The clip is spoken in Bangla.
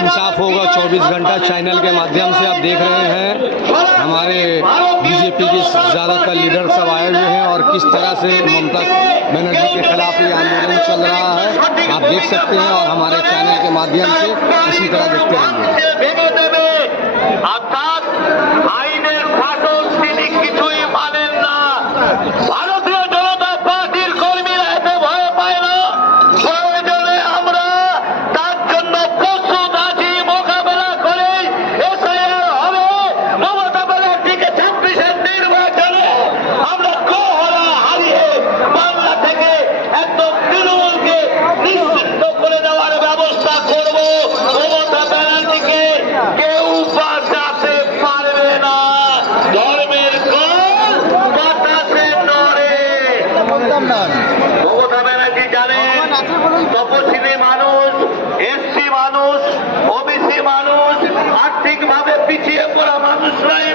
इंसाफ होगा 24 घंटा चैनल के माध्यम से आप देख रहे हैं हमारे बीजेपी के ज़्यादातर लीडर सब आए हुए हैं और किस तरह से ममता बनर्जी के खिलाफ ये आंदोलन चल रहा है आप देख सकते हैं और हमारे चैनल के माध्यम से इसी तरह देखते रहिए। মমতা ব্যানার্জি জানেন তপশিলি মানুষ, এসসি মানুষ, ওবিসি মানুষ, আর্থিকভাবে পিছিয়ে পড়া মানুষরাই